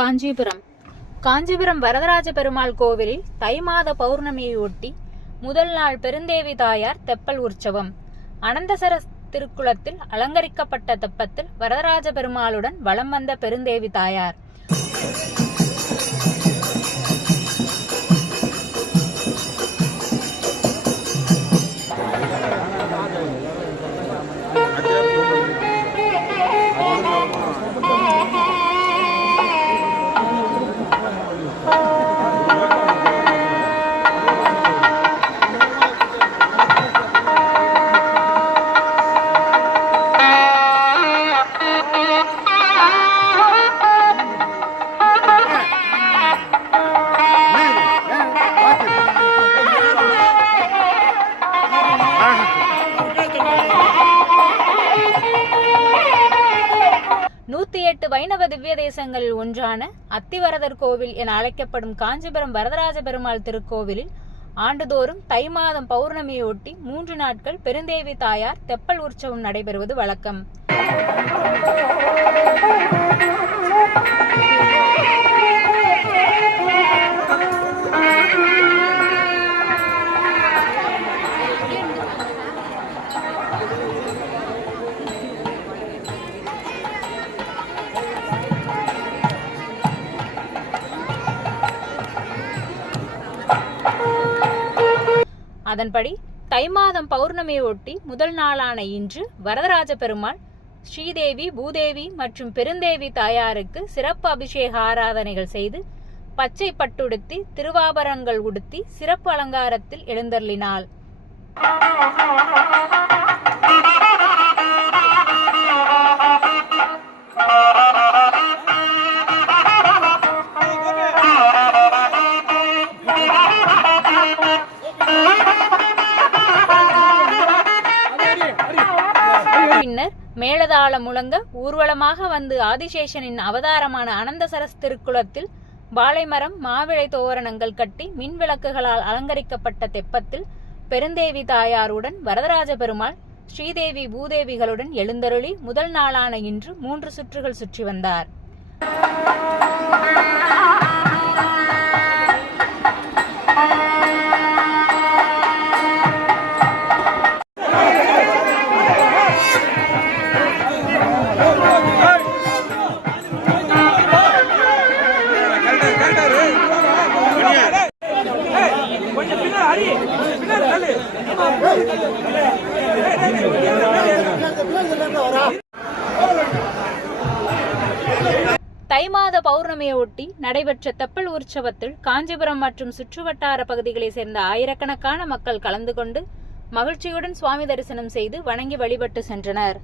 காஞ்சிபுரம் வரதராஜ பெருமாள் கோவிலில் தை மாத பௌர்ணமியை ஒட்டி முதல் நாள் பெருந்தேவி தாயார் தெப்பல் உற்சவம். அனந்தசர திருக்குளத்தில் அலங்கரிக்கப்பட்ட தெப்பத்தில் வரதராஜ பெருமாளுடன் வலம் வந்த பெருந்தேவி தாயார். வைணவ திவ்ய தேசங்களில் ஒன்றான அத்திவரதர் கோவில் என அழைக்கப்படும் காஞ்சிபுரம் வரதராஜ பெருமாள் திருக்கோவிலில் ஆண்டுதோறும் தை மாதம் பௌர்ணமியை ஒட்டி 3 நாட்கள் பெருந்தேவி தாயார் தெப்பல் உற்சவம் நடைபெறுவது வழக்கம். அதன்படி தை மாதம் பௌர்ணமியை ஒட்டி முதல் நாளான இன்று வரதராஜ பெருமாள், ஸ்ரீதேவி, பூதேவி மற்றும் பெருந்தேவி தாயாருக்கு சிறப்பு அபிஷேக ஆராதனைகள் செய்து பச்சை பட்டுடுத்தி திருவாபரணங்கள் உடுத்தி சிறப்பு அலங்காரத்தில் எழுந்தருளினாள். பின்னர் மேளதாளம் முழங்க ஊர்வலமாக வந்து ஆதிசேஷனின் அவதாரமான அனந்தசரஸ் திருக்குளத்தில் வாழைமரம், மாவிளை தோரணங்கள் கட்டி மின் விளக்குகளால் அலங்கரிக்கப்பட்ட தெப்பத்தில் பெருந்தேவி தாயாருடன் வரதராஜ பெருமாள், ஸ்ரீதேவி, பூதேவிகளுடன் எழுந்தருளி முதல் நாளான இன்று 3 சுற்றுகள் சுற்றி வந்தார். தை மாத பௌர்ணமியை ஒட்டி நடைபெற்ற தெப்பல் உற்சவத்தில் காஞ்சிபுரம் மற்றும் சுற்றுவட்டார பகுதிகளைச் சேர்ந்த ஆயிரக்கணக்கான மக்கள் கலந்து கொண்டு மகிழ்ச்சியுடன் சுவாமி தரிசனம் செய்து வணங்கி வழிபட்டு சென்றனர்.